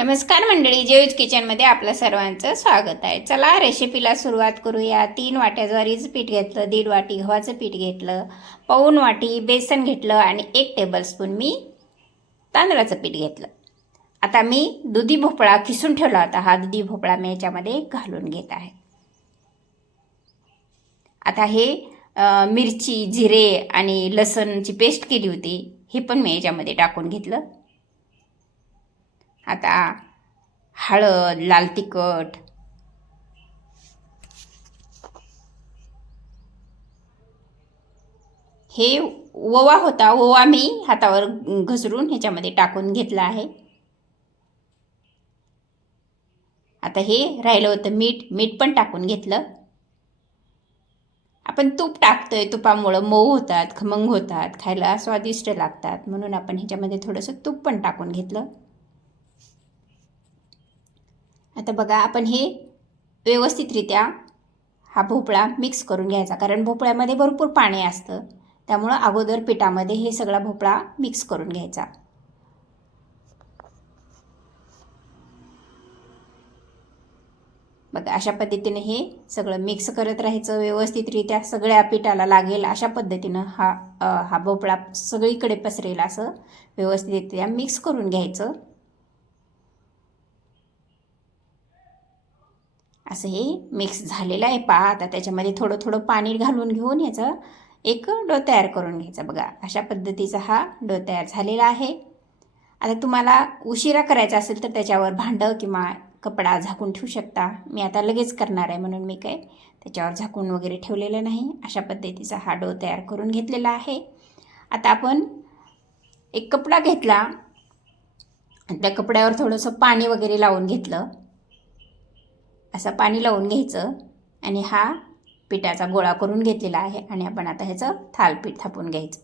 नमस्कार मंडळी जेयूज किचनमध्ये आपलं सर्वांचं स्वागत आहे. चला रेसिपीला सुरुवात करूया. तीन वाट्या ज्वारीचं पीठ घेतलं दीड वाटी गव्हाचं पीठ घेतलं पाऊन वाटी बेसन घेतलं आणि एक टेबलस्पून मी तांदळाचं पीठ घेतलं. आता मी दुधी भोपळा किसून ठेवला होता. हा दुधी भोपळा मी याच्यामध्ये घालून घेत आहे. आता हे मिरची जिरे आणि लसणची पेस्ट केली होती हे पण मी याच्यामध्ये टाकून घेतलं. आता हळद लाल तिखट. हे ओवा होता ओवा मी हातावर घसरून ह्याच्यामध्ये टाकून घेतला आहे. आता हे राहिलं होतं मीठ मीठ पण टाकून घेतलं. आपण तूप टाकतोय तुपामुळं मऊ होतात खमंग होतात खायला स्वादिष्ट लागतात म्हणून आपण ह्याच्यामध्ये थोडंसं तूप पण टाकून घेतलं. आता बघा आपण हे व्यवस्थितरित्या हा भोपळा मिक्स करून घ्यायचा. कारण भोपळ्यामध्ये भरपूर पाणी असतं. त्यामुळं अगोदर पिठामध्ये हे सगळा भोपळा मिक्स करून घ्यायचा. बघा अशा पद्धतीने हे सगळं मिक्स करत राहायचं. व्यवस्थितरित्या सगळ्या पिठाला लागेल अशा पद्धतीनं हा हा भोपळा सगळीकडे पसरेल असं व्यवस्थितरित्या मिक्स करून घ्यायचं. असं हे मिक्स झालेलं आहे. पहा आता त्याच्यामध्ये थोडं थोडं पाणी घालून घेऊन याचं एक डो तयार करून घ्यायचा. बघा अशा पद्धतीचा हा डो तयार झालेला आहे. आता तुम्हाला उशिरा करायचा असेल तर त्याच्यावर भांडं किंवा कपडा झाकून ठेवू शकता. मी आता लगेच करणार आहे म्हणून मी काय त्याच्यावर झाकून वगैरे ठेवलेलं नाही. अशा पद्धतीचा हा डो तयार करून घेतलेला आहे. आता आपण एक कपडा घेतला. त्या कपड्यावर थोडंसं पाणी वगैरे लावून घेतलं. असं पाणी लावून घ्यायचं आणि हा पिठाचा गोळा करून घेतलेला आहे आणि आपण आता ह्याचं थालपीठ थापून घ्यायचं.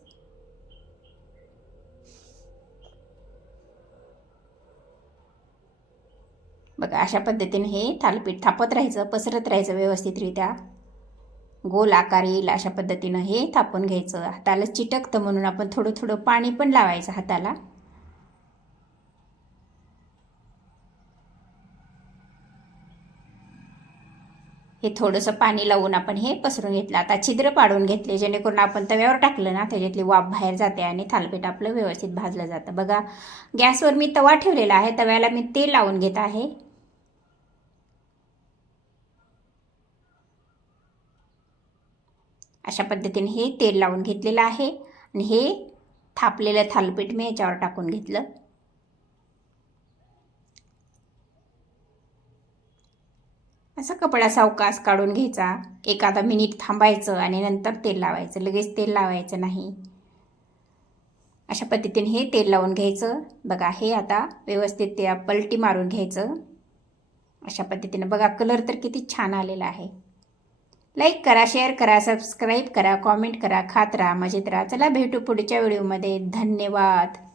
बघा अशा पद्धतीने हे थालपीठ थापत राहायचं पसरत राहायचं व्यवस्थितरित्या. गोल आकार येईल अशा पद्धतीनं हे थापून घ्यायचं. हाताला चिटकतं म्हणून आपण थोडं थोडं पाणी पण लावायचं हाताला. हे थोडंसं पाणी लावून आपण हे पसरून घेतलं. आता छिद्र पाडून घेतले जेणेकरून आपण तव्यावर टाकलं ना त्याच्यातली वाफ बाहेर जाते आणि थालपीठ आपलं व्यवस्थित भाजलं जातं. बघा गॅसवर मी तवा ठेवलेला आहे. तव्याला मी तेल लावून घेत आहे. अशा पद्धतीने हे तेल लावून घेतलेलं आहे आणि हे थापलेलं थालपीठ मी याच्यावर टाकून घेतलं. असा कपडा सावकास काढून घ्यायचा. एखादा मिनिट थांबायचं आणि नंतर तेल लावायचं. लगेच तेल लावायचं नाही. अशा पद्धतीने हे तेल लावून घ्यायचं. बघा हे आता व्यवस्थित त्या पलटी मारून घ्यायचं. अशा पद्धतीनं बघा कलर तर किती छान आलेला आहे. लाईक करा शेअर करा सबस्क्राईब करा कॉमेंट करा खात राहा मजेत राहा. चला भेटू पुढच्या व्हिडिओमध्ये. धन्यवाद.